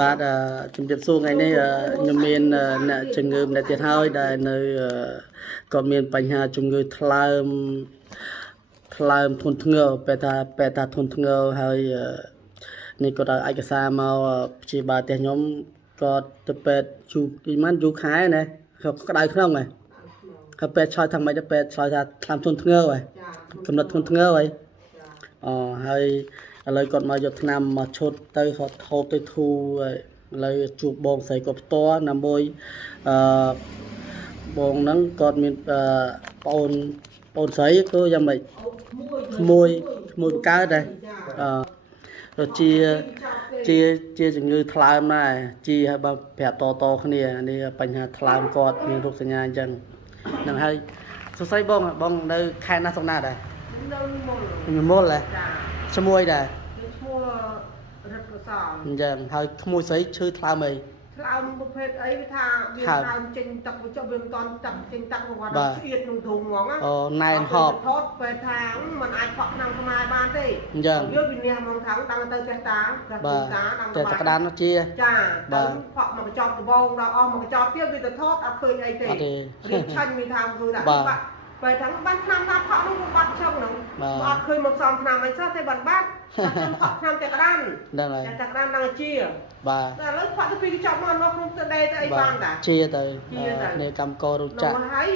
បាទជំរាបសួរថ្ងៃនេះខ្ញុំមានអ្នកជំងឺម្នាក់ទៀតហើយដែលនៅគាត់មានបញ្ហាជំងឺថ្លើមធ្ងន់ធ្ងរពេលថាធ្ងន់ធ្ងរហើយនេះគាត់ឲ្យឯកសារមកព្យាបាលផ្ទះខ្ញុំគាត់ទៅពេទ្យយូរខែណាគាត់ក្តៅក្នុងហ៎ហើយពេទ្យឆ្លើយថាម៉េចទៅពេទ្យឆ្លើយថាថ្លើមធ្ងន់ធ្ងរហ៎កំណត់ធ្ងន់ធ្ងរហ៎ហើយឥឡូវគាត់មកយកថ្នាំមកឈុតទៅគាត់ថោបទៅធូរឥឡូវជួបបងស្រីគាត់ផ្ទាល់ណាមួយបងហ្នឹងគាត់មានប្អូនស្រីគឺយ៉ាងម៉េចក្មួយបង្កើតដែរជាជំងឺថ្លើមដែរជីឲ្យបើប្រាប់តគ្នានេះបញ្ហាថ្លើមគាត់មានរោគសញ្ញាអញ្ចឹងហ្នឹងហើយសួស្ដីបងនៅខេត្តណាស្រុកណាដែរនៅមុលហ៎ឈ្មោះអីដែរឈ្មោះរឹកប្រសល់អញ្ចឹងហើយក្មួយស្រីឈឺថ្លើមអីថ្លើមប្រភេទអីវាថាវាថ្លើមចេញទឹកវាចុះវាមិនតន់ទឹកចេញទឹកគាត់ស្អៀតក្នុងធុងហ្មងអូណែនហប់ថតពេលថាมันអាចផក់ឆ្នាំខ្មែរបានទេអញ្ចឹងយកវិញ្ញាណមកខាងដល់ទៅផ្ទះតាតែតក្តាននោះជាចាបាទផក់មកកញ្ចប់ដបងដល់អស់មកកញ្ចប់ទៀតវាទៅថតអត់ឃើញអីទេរៀបឆាញ់វាថាគឺថាពេលថាបានឆ្នាំថាផក់នោះបាត់ជឹងហ្នឹងអត់ឃើញមកសំឆ្នាំអីសោះទេបាត់តែខ្ញុំផក់ឆ្នាំតែក្តានហ្នឹងហើយតែក្តានដល់ជាបាទតែឥឡូវផក់ទៅពីកញ្ចប់មកនោះក្នុងទៅដេទៅអីបានតាជាទៅនេះកម្មកររោងចក្រហើយ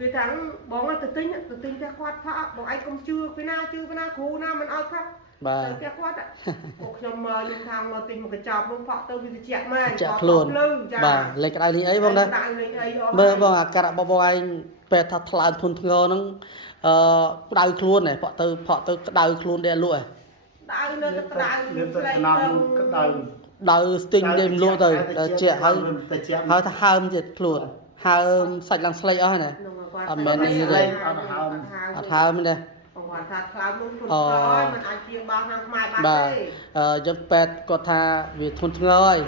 វាថាបងទៅទិញតែគាត់ផក់បងឯងកុំជឿពីណាគ្រូណាមិនឲ្យផក់បាទតែគាត់ពួកខ្ញុំថាមកទិញមកកញ្ចប់នោះផក់ទៅវាត្រជាក់មែនចាក់ខ្លួនបាទលេខក្តៅនេះអីបងណាមើលបងអាការៈបងឯងពេលថាថ្លើមធ្ងន់ធ្ងរហ្នឹងក្តៅខ្លួនហ៎ផក់ទៅក្តៅខ្លួនដែរលក់ហ៎ក្តៅនៅក្តៅផ្លេងទៅក្តៅស្ទិញគេលក់ទៅជាក់ហើយថាហើមទៀតខ្លួនហើមសាច់ឡើងស្លេកអស់ណាអត់មែននេះទេអត់ហើមទេគាត់ថាថ្លើមនោះធ្ងន់ធ្ងរហើយมันអាចព្យាបាលខាងខ្មែរបានទេយើងពេទ្យគាត់ថាវាធ្ងន់ធ្ងរហើយ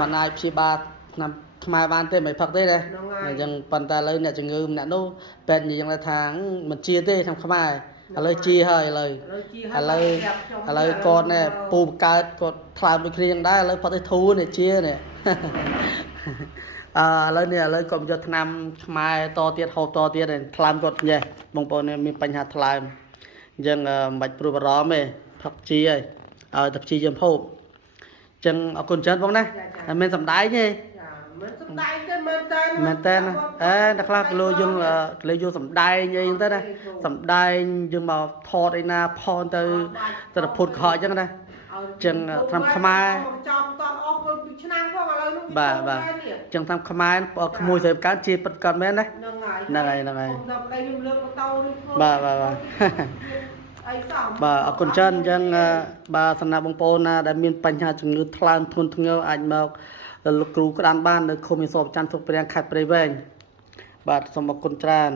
มันអាចព្យាបាលឆ្នាំខ្មែរបានទេមិនផឹកទេណាអញ្ចឹងប៉ុន្តែឥឡូវអ្នកជំងឺម្នាក់នោះពេទ្យនិយាយថាមិនជាទេខាងខ្មែរឥឡូវជាហើយឥឡូវគាត់ណែពូបង្កើតគាត់ថ្លើមដូចគ្នាយ៉ាងដែរឥឡូវផឹកទៅធូរនេះជានេះឥឡូវគាត់យកថ្នាំខ្មែរតទៀតហូបតទៀតថ្លើមគាត់ញ៉េះបងប្អូនមានបញ្ហាថ្លើមអញ្ចឹងមិនបាច់ព្រួយបារម្ភទេផឹកជីហើយឲ្យតែជីយើងហូបអញ្ចឹងអរគុណច្រើនបងណាតែមានសម្ដែងទេមិនសម្ដែងទេមែនតើតែខ្លះគីឡូយើងសម្ដែងអីហ្នឹងទៅណាសម្ដែងយើងមកថតអីណាផនទៅពុតខកអញ្ចឹងណាអញ្ចឹងថ្នាំខ្មែរចំតន់អស់ពីឆ្នាំផងឥឡូវនោះបាទអញ្ចឹងថ្នាំខ្មែរក្មួយស្រីកើតជាពិតកើតមែនណាហ្នឹងហើយខ្ញុំលើកម៉ូតូនេះធ្វើបាទអីសំបាទអរគុណច្រើនអញ្ចឹងបាទសំណាក់បងប្អូនណាដែលមានបញ្ហាជំងឺថ្លើមធ្ងន់ធ្ងរអាចមកលោកគ្រូក្តានបាននៅឃុំមានសពច័ន្ទសុខព្រាំងខេត្តព្រៃវែងបាទសូមអរគុណច្រើន